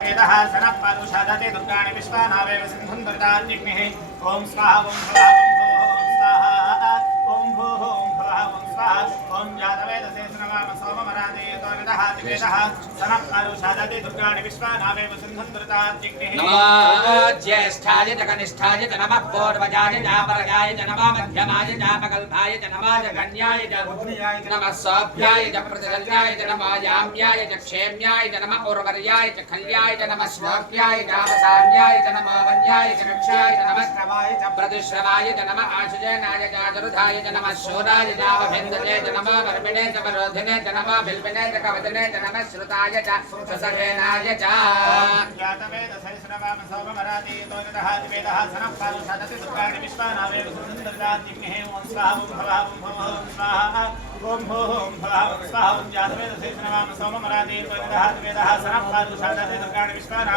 वेदः सनः पारुषादते दुर्गाणि विश्वानावेव सिन्धुं दुर्गाग्निः ॐ स्वाहा ॐ स्वाहा ॐ भूः ॐ भुवः ॐ स्वाहा ॐ जातवेदसे नमाम सोममरादेतो निदः वेदः सनः पारुषादते दुर्गाणि विश्वानावेव सिन्धुं दुर्गाग्निः नमः ज्येष्ठाय च कनिष्ठाय च नमः पूर्वजाय च परजाय च नमः मध्यमाय च अपकल्पाय च नमः जघन्याय च बुद्ध्याय च नमः सौभ्याय च प्रतिजन्याय च नमः याम्याय च क्षेम्याय च नमः उर्वर्याय च खल्याय च नमः श्लोक्याय च अवसान्याय च नमः वन्याय च कक्षाय च नमः श्रवाय च प्रतिश्रवाय च नमः आशुजनाय च चरुधाय च नमः शोराय च अवभिन्दये च नमः वर्मिणे च वरोधिने च नमः बिल्बिने च कवचने च नमः श्रुताय च सुसखेनाय च जातवेदसे नमाम सोममरादेतो निदः वेदः सनः पारुषादते दुर्गाणि विश्वानावेव सिन्धुं दुर्गाग्निः ॐ स्वाहा ॐ भुवः ॐ भुवः ॐ स्वाहा ॐ भूः ॐ भुवः ॐ स्वाहा ॐ जातवेदसे नमाम सोममरादेतो निदः वेदः सनः पारुषादते दुर्गाणि विश्वानावेव